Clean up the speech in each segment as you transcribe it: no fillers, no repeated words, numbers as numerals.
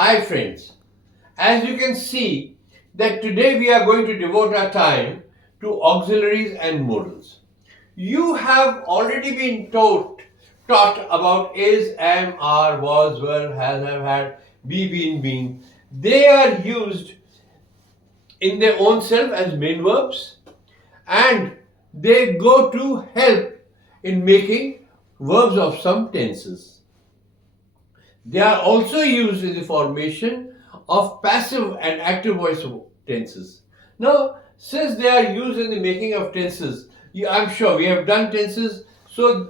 Hi friends, as you can see that today we are going to devote our time to auxiliaries and modals. You have already been taught about is, am, are, was, were, has, have, had, be, been. They are used in their own self as main verbs and they go to help in making verbs of some tenses. They are also used in the formation of passive and active voice tenses. Now, since they are used in the making of tenses, I'm sure we have done tenses, so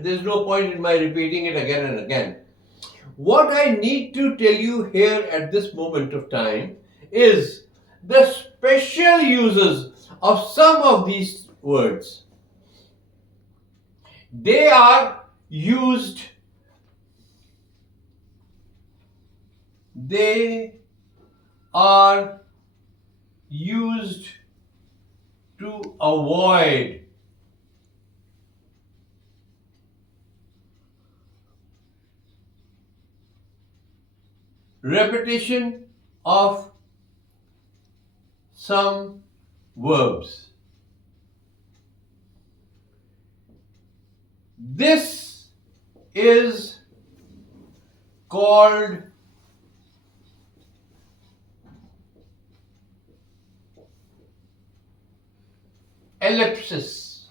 there's no point in my repeating it again and again. What I need to tell you here at this moment of time is the special uses of some of these words. They are used they are used to avoid repetition of some verbs. This is called ellipsis.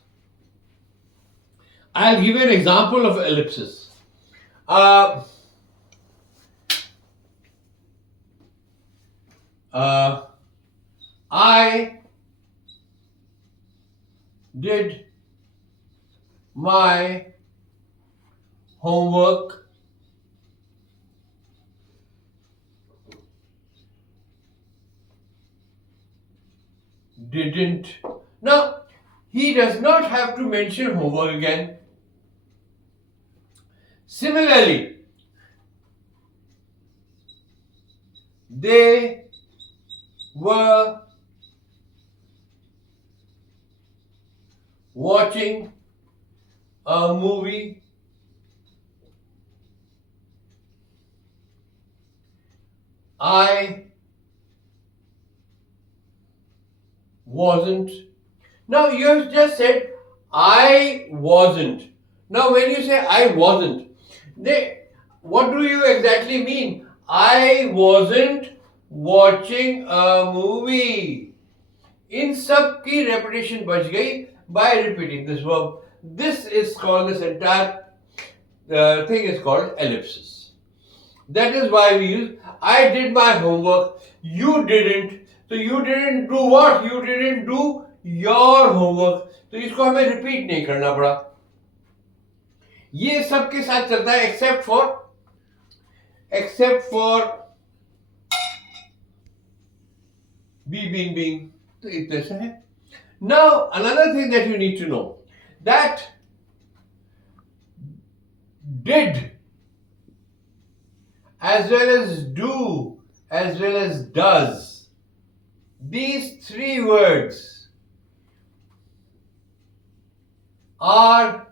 I'll give you an example of ellipsis. Uh, uh, I did my homework didn't. Now, he does not have to mention homework again. Similarly, they were watching a movie. I wasn't. Now you have just said I wasn't. Now when you say I wasn't, what do you exactly mean? I wasn't watching a movie. In सब की repetition बच गई by repeating this verb. This is called, this entire thing is called ellipsis. That is why we use I did my homework, you didn't. So you didn't do what? You didn't do your homework. तो इसको हमें repeat नहीं करना पड़ा. ये सबके साथ चलता है except for being. तो इतने से है. Now another thing that you need to know, that did as well as do as well as does, these three words are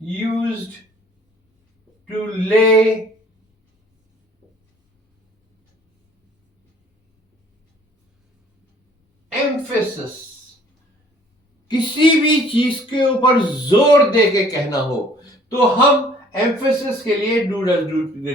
used to lay emphasis. किसी भी चीज के ऊपर जोर दे के कहना हो तो हम emphasis के लिए do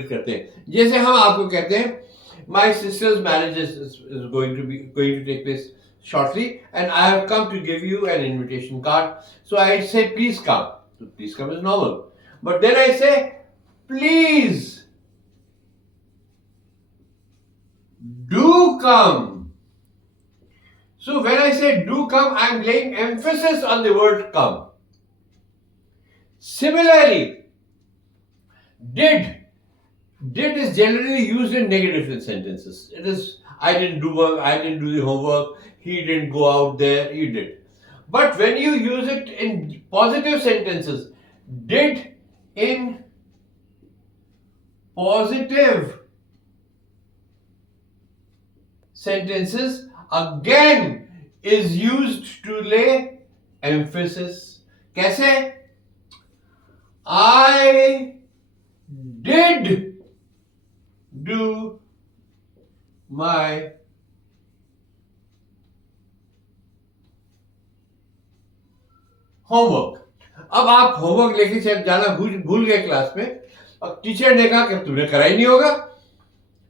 करते हैं. जैसे हम आपको कहते हैं my sister's marriage is going to take place shortly and I have come to give you an invitation card. So I say please come. So please come is normal. But then I say please do come. So when I say do come, I am laying emphasis on the word come. Similarly, did is generally used in negative sentences. It is I didn't do work, I didn't do the homework, he didn't go out there, he did. But when you use it in positive sentences, did in positive sentences again is used to lay emphasis. कैसे? I did do my homework. अब आप homework लेके चल जाना भूल गए class में, और टीचर ने कहा कि तुमने करा ही नहीं होगा,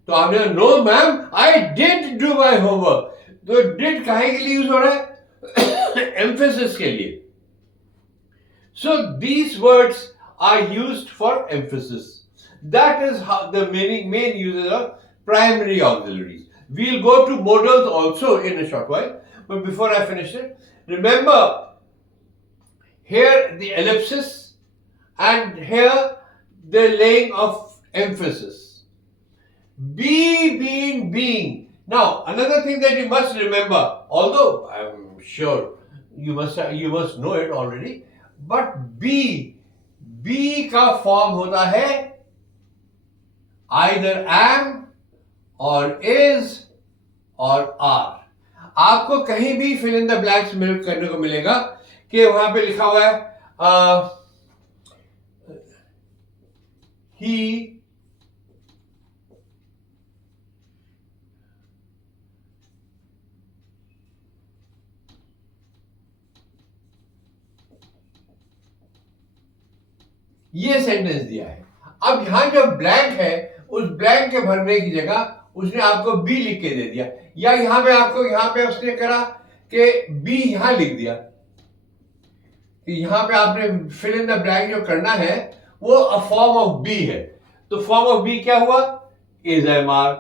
तो आपने no ma'am I did do my homework. तो डिड काहे के लिए यूज हो रहा है? एम्फेसिस के लिए। So these words are used for emphasis. That is how the main uses of primary auxiliaries. We'll go to modals also in a short while, but before I finish it, remember here the ellipsis and here the laying of emphasis. Being. Now another thing that you must remember, although I'm sure you must know it already, but be का form होता है either am or is or are. आपको कहीं भी fill in the blanks करने को मिलेगा कि वहां पे लिखा हुआ है he ये सेंटेंस दिया है। अब यहां जो ब्लैंक है उस ब्लैंक के भरने की जगह उसने आपको बी लिख के दे दिया, या यहां पे उसने करा कि बी यहां लिख दिया। यहां पे आपने फिल इन द ब्लैंक जो करना है वो अ फॉर्म ऑफ बी है। तो फॉर्म ऑफ बी क्या हुआ? Is M R.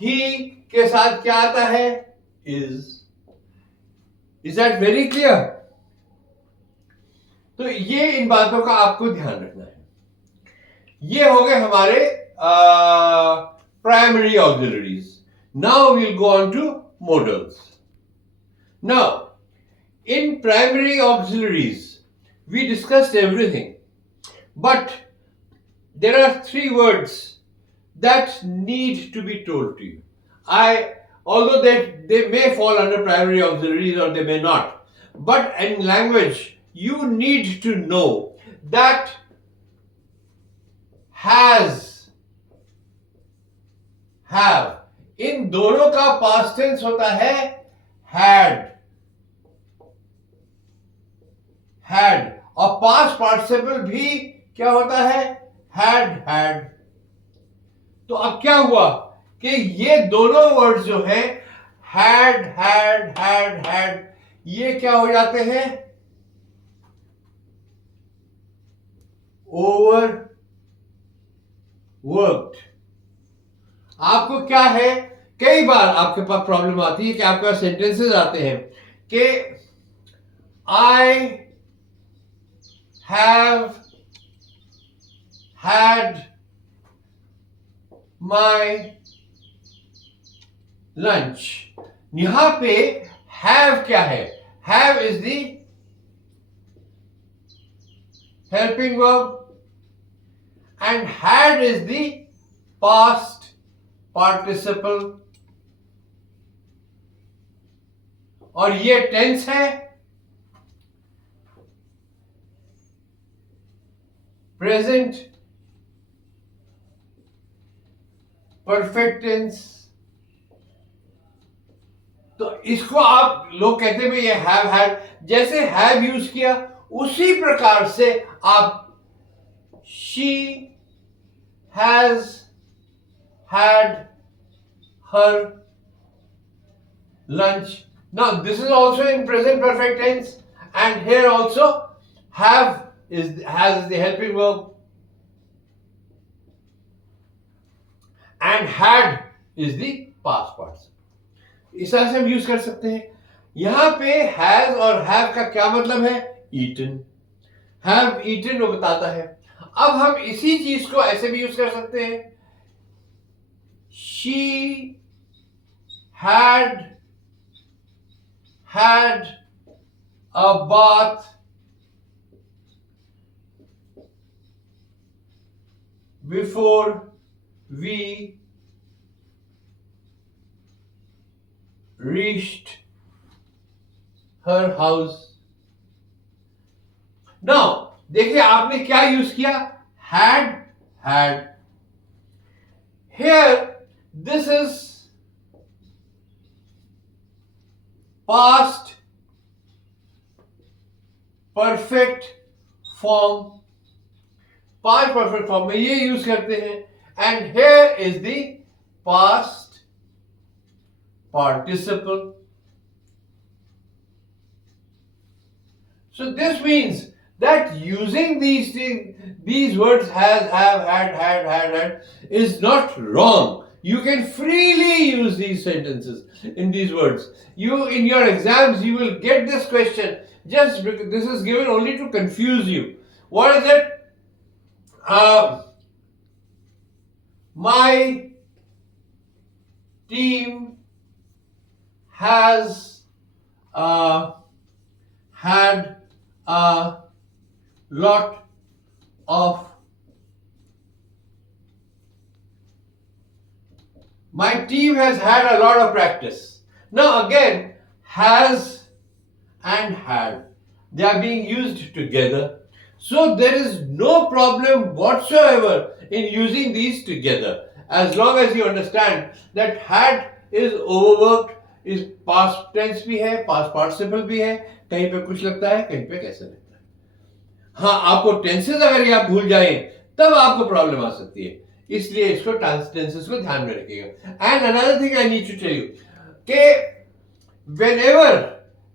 ही के साथ क्या आता है? Is that very clear? तो ये इन बातों का आपको ध्यान रखना है। ये हो गए हमारे primary auxiliaries. Now we'll go on to modals. Now in primary auxiliaries we discussed everything, but there are 3 words that need to be told to you. Although they may fall under primary auxiliaries or they may not, but in language you need to know that has, have, इन दोनों का past tense होता है had, और past participle भी क्या होता है? had. तो अब क्या हुआ कि ये दोनों वर्ड्स जो हैं had, ये क्या हो जाते हैं? Over worked. आपको क्या है, कई बार आपके पास प्रॉब्लम आती है कि आपके पास सेंटेंसेस आते हैं कि आई have had my lunch। यहां पे have क्या है? have is the helping verb and had is the past participle, और ये टेंस है, प्रेजेंट परफेक्ट टेंस। तो इसको आप लोग कहते हैं ये हैव हैड, जैसे हैव यूज किया उसी प्रकार से आप she has had her lunch। Now this is also in present perfect tense, and here also have has the helping verb and had is the past participle। इस तरह से हम यूज कर सकते हैं। यहां पे has और have का क्या मतलब है? eaten, have eaten वो बताता है। अब हम इसी चीज को ऐसे भी यूज कर सकते हैं, she had a bath before we reached her house। Now देखिए आपने क्या यूज किया? had। Here This is past perfect form. Past perfect form में ये यूज करते हैं. And here is the past participle. So this means that using these things, these words has, have, had, is not wrong. You can freely use these sentences in these words. You, in your exams, you will get this question just because this is given only to confuse you. What is it? My team has had a lot of my team has had a lot of practice. Now again, has and had, they are being used together. So there is no problem whatsoever in using these together, as long as you understand that had is overworked, is past tense भी है, past participle भी है, कहीं पे कुछ लगता है, कहीं पे कैसे लगता है. हाँ, आपको टेंसेस अगर आप भूल जाएं तब आपको प्रॉब्लम आ सकती है, इसलिए इसको टेंसेस को ध्यान में रखिएगा. And another thing I need to tell you कि whenever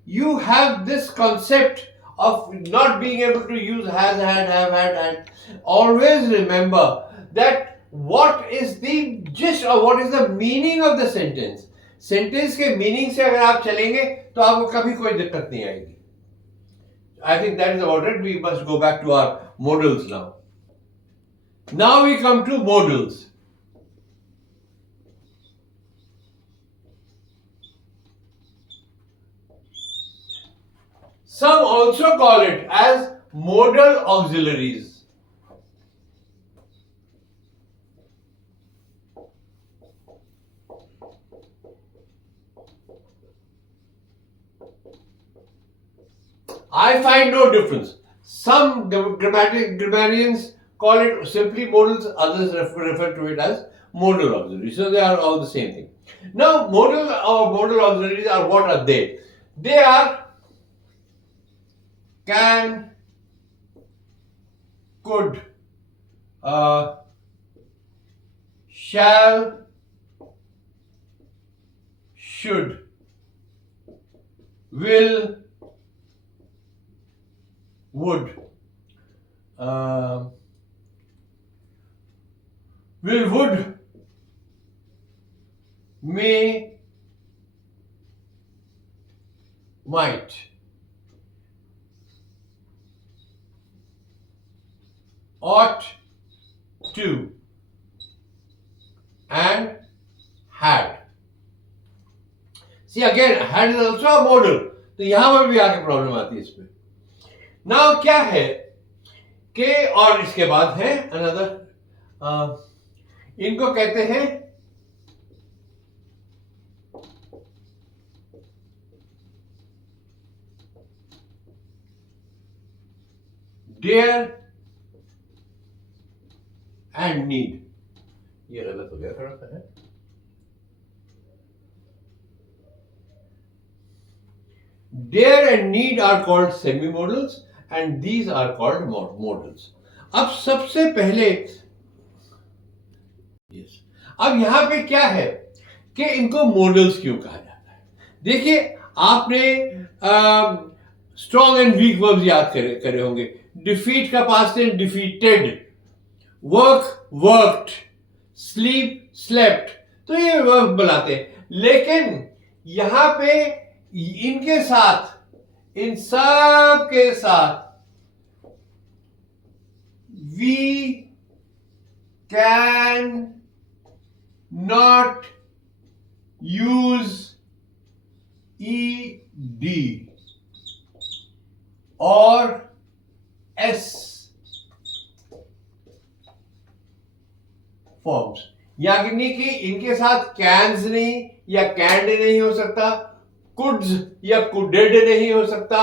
you have this concept of not being able to use has, had, have, had, always remember that what is the gist or what is the meaning of the sentence. Sentence के meaning से अगर आप चलेंगे तो आपको कभी कोई दिक्कत नहीं आएगी. I think that is about it. We must go back to our modals now. Now we come to modals. Some also call it as modal auxiliaries. I find no difference. Some grammarians call it simply modals, others refer to it as modal auxiliaries. So they are all the same thing. Now, modal or modal auxiliaries are, what are they? They are can, could, shall, should, will, would, may, might, ought to, and had. See, again, had is also a modal. तो यहां पर भी आके problem आती है इसमें. Now क्या है कि, और इसके बाद है अनदर, इनको कहते हैं डेयर एंड नीड. ये गलत हो गया थोड़ा सा है. Dare and need are called semi-modals and these are called modals. अब सबसे पहले अब यहां पे क्या है कि इनको modals क्यों कहा जाता है. देखिए, आपने स्ट्रॉन्ग एंड वीक वर्ब्स याद करे होंगे. डिफीट का past tense defeated, work worked, sleep slept, तो ये वर्ब बनाते हैं. लेकिन यहां पे इनके साथ, इन सब के साथ we can not use ed or s forms. यानी कि इनके साथ कैन्स नहीं या कैंड नहीं हो सकता, कुड्स या कुडेड नहीं हो सकता,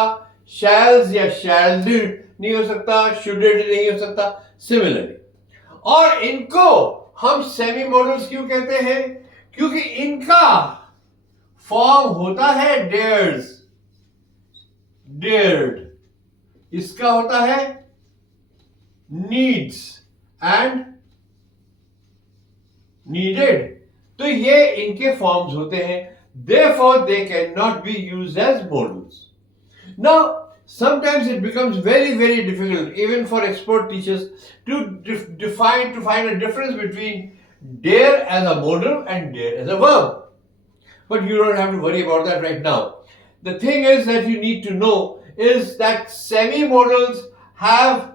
शैल्स या शैल्ड नहीं हो सकता, शुडेड नहीं हो सकता. सिमिलरली, और इनको हम सेमी मॉडल्स क्यों कहते हैं? क्योंकि इनका फॉर्म होता है डेयर्स, डेयर्ड, इसका होता है नीड्स एंड नीडेड। तो ये इनके फॉर्म्स होते हैं, therefore they cannot be used as modals. Now sometimes it becomes very difficult even for expert teachers to find a difference between dare as a modal and dare as a verb, but you don't have to worry about that right now. The thing is that you need to know is that semi-modals have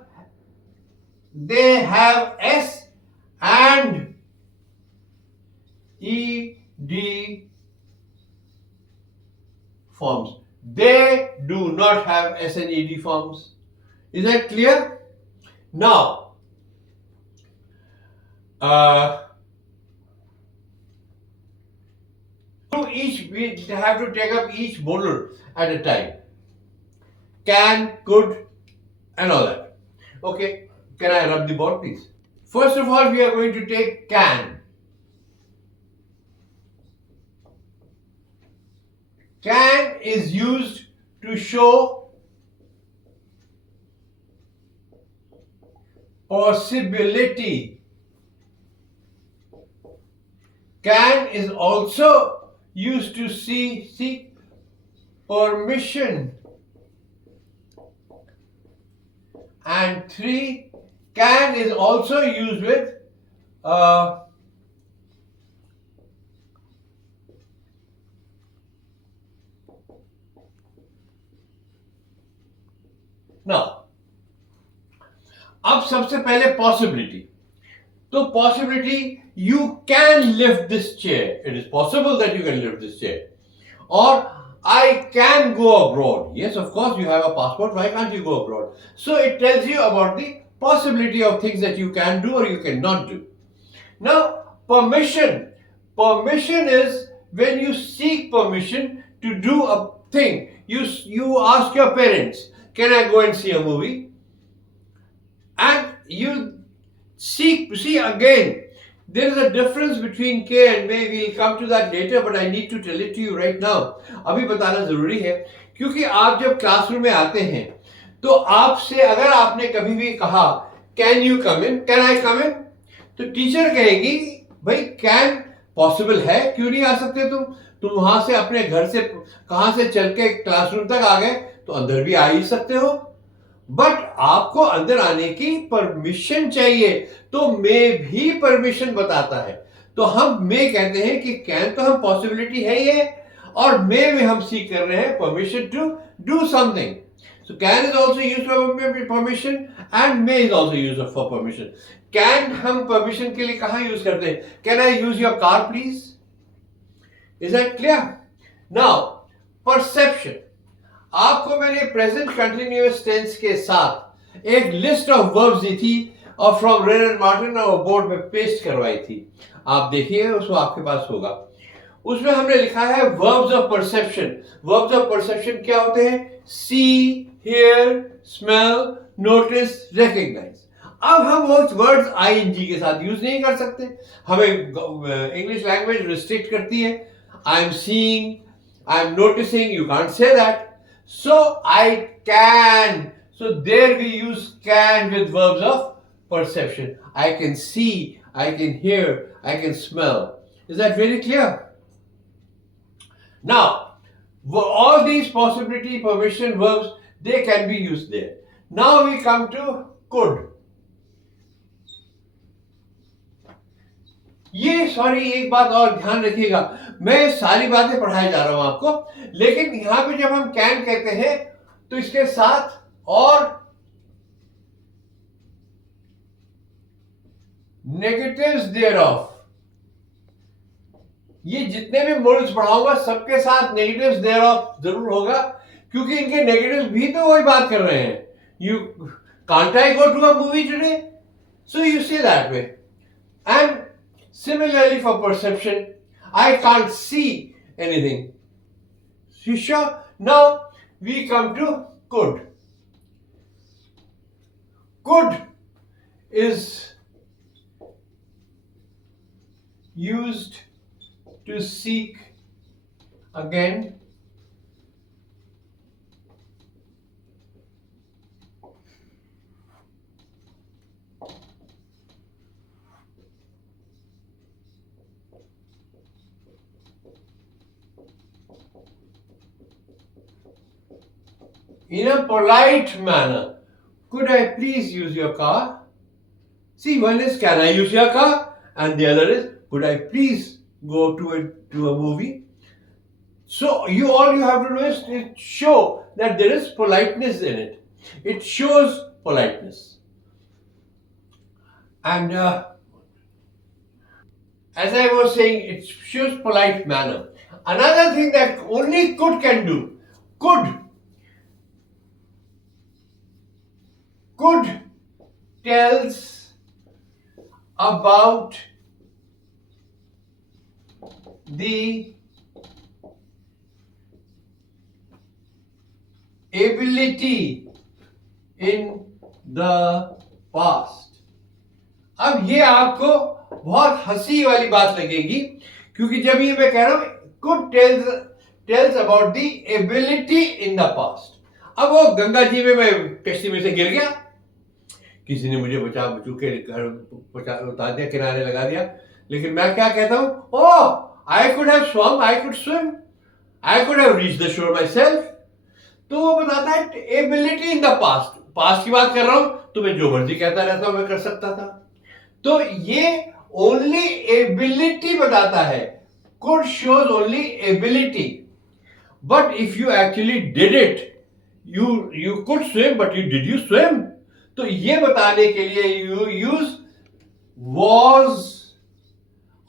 s and ed forms. They do not have S and ED forms. Is that clear? Now, we have to take up each modal at a time. Can, could, and all that. Okay, can I rub the board, please? First of all, we are going to take can. Can is used to show possibility. Can is also used to seek permission. And 3, can is also used with now, अब सबसे पहले possibility. तो possibility, you can lift this chair. It is possible that you can lift this chair. Or I can go abroad. Yes, of course, you have a passport. Why can't you go abroad? So it tells you about the possibility of things that you can do or you cannot do. Now, permission. Permission is when you seek permission to do a thing. You ask your parents, can I go and see a movie? And you see again, there is a difference between K and may. We'll come to that later, but I need to tell it to you right now. अभी बताना जरूरी है, क्योंकि आप जब classroom में आते हैं तो आपसे अगर आपने कभी भी कहा can you come in, can I come in, तो टीचर कहेगी भाई कैन पॉसिबल है, क्यों नहीं आ सकते तुम वहां से अपने घर से कहां से चल के क्लासरूम तक आ गए तो अंदर भी आ ही सकते हो, बट आपको अंदर आने की परमिशन चाहिए, तो मे भी परमिशन बताता है। तो हम मे कहते हैं कि कैन तो हम पॉसिबिलिटी है ये, और मे में हम सीख कर रहे हैं permission to do something. So can is also use for permission and may is also use for permission. Can हम परमिशन के लिए कहां यूज करते हैं? Can I use your car please? Is that clear? Now perception, आपको मैंने present continuous tense के साथ एक लिस्ट ऑफ वर्ब्स दी थी और फ्रॉम रेन एंड मार्टिन और बोर्ड में पेस्ट करवाई थी, आप देखिए उसको, आपके पास होगा। उसमें हमने लिखा है verbs of perception. Verbs of perception क्या होते हैं? सी, हियर, स्मेल, नोटिस, रिकॉग्नाइज। अब हम वो वर्ड्स आईएनजी के साथ यूज नहीं कर सकते, हमें इंग्लिश लैंग्वेज रिस्ट्रिक्ट करती है। I am seeing, I am noticing, you can't say that. So I can. So there we use can with verbs of perception. I can see, I can hear, I can smell. Is that very clear? Now, all these possibility, permission verbs, they can be used there. Now we come to could. ये sorry एक बात और ध्यान रखिएगा, मैं सारी बातें पढ़ाए जा रहा हूं आपको, लेकिन यहां पे जब हम कैन कहते हैं तो इसके साथ और नेगेटिव्स देयर ऑफ, ये जितने भी मॉडल्स पढ़ाऊंगा सबके साथ नेगेटिव्स देयर ऑफ जरूर होगा, क्योंकि इनके नेगेटिव्स भी तो वही बात कर रहे हैं। You can't I go to a movie today, so you say that way. And similarly for perception, I can't see anything. You sure? Now we come to could. Could is used to seek again. In a polite manner. Could I please use your car? See, one is can I use your car? And the other is could I please go to a movie? So all you have to do is to show that there is politeness in it. It shows politeness. And as I was saying, it shows polite manner. Another thing that only could can do. Could tells about the ability in the past. अब ये आपको बहुत हंसी वाली बात लगेगी क्योंकि जब ये मैं कह रहा हूं could tells about the ability in the past. अब वो गंगा जी में मैं कश्ती में से गिर गया, किसी ने मुझे बचा के घर उतार दिया, किनारे लगा दिया, लेकिन मैं क्या कहता हूं, oh I could have swum, I could swim, I could have reach the shore myself. तो वो बताता है ability in the past. Past की बात कर रहा हूं तो मैं जो मर्जी कहता रहता हूं, मैं कर सकता था. तो ये ओनली एबिलिटी बताता है. Could shows only ability. But if you actually did it, you could swim but you did you swim. तो ये बताने के लिए यू यूज वॉज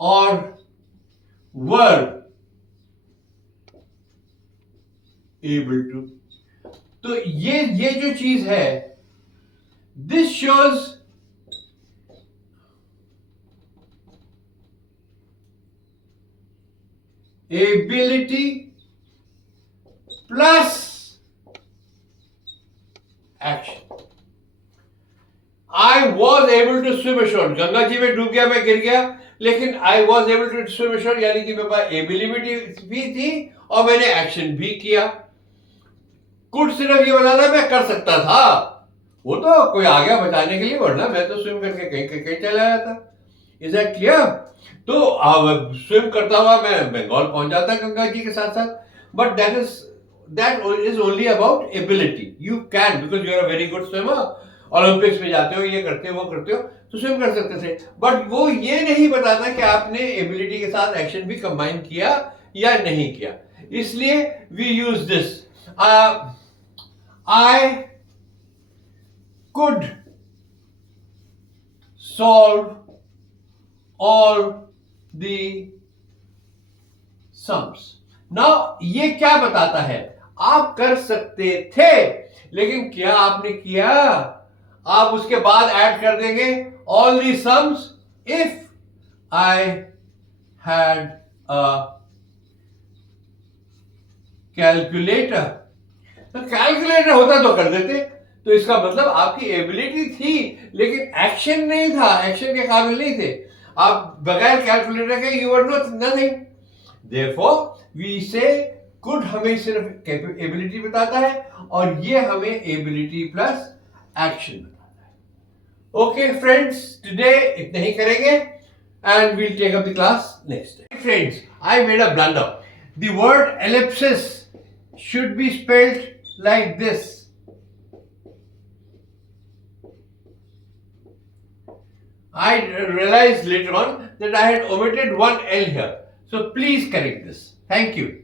और वर एबल टू. तो ये जो चीज है, this shows ability plus action. I was able to swim ashore. Ganga ji में डूब गया, मैं गिर गया, लेकिन I was able to swim ashore यानी कि मेरे पास एबिलिटी भी थी और मैंने एक्शन भी किया. कुड सिर्फ ये बताना मैं कर सकता था, वो तो कोई आ गया बचाने के लिए, वरना मैं तो स्विम करके कहीं कहीं चला आया था. Is that clear? तो अब स्विम करता हुआ मैं बंगाल पहुंच जाता गंगा जी के साथ साथ. But that is only about ability. You can, because you are a very good swimmer, Olympics में जाते हो, ये करते हो, वो करते हो, तो स्विम कर सकते थे. बट वो ये नहीं बताता कि आपने एबिलिटी के साथ एक्शन भी कंबाइन किया या नहीं किया. इसलिए we use this. I could solve all the sums. Now ये क्या बताता है? आप कर सकते थे, लेकिन क्या आपने किया? आप उसके बाद ऐड कर देंगे all the sums if I had a calculator. तो कैलकुलेटर होता तो कर देते. तो इसका मतलब आपकी एबिलिटी थी लेकिन एक्शन नहीं था, एक्शन के काबिल नहीं थे. आप बगैर कैलकुलेटर के you were nothing. Therefore we say could हमें सिर्फ एबिलिटी बताता है और ये हमें एबिलिटी प्लस एक्शन बताता है. ओके फ्रेंड्स, टुडे इतना ही करेंगे and we'll take up the class next day. Friends, I made a blunder. The word ellipsis should be spelled like this. I realized later on that I had omitted one L here. So please correct this. Thank you.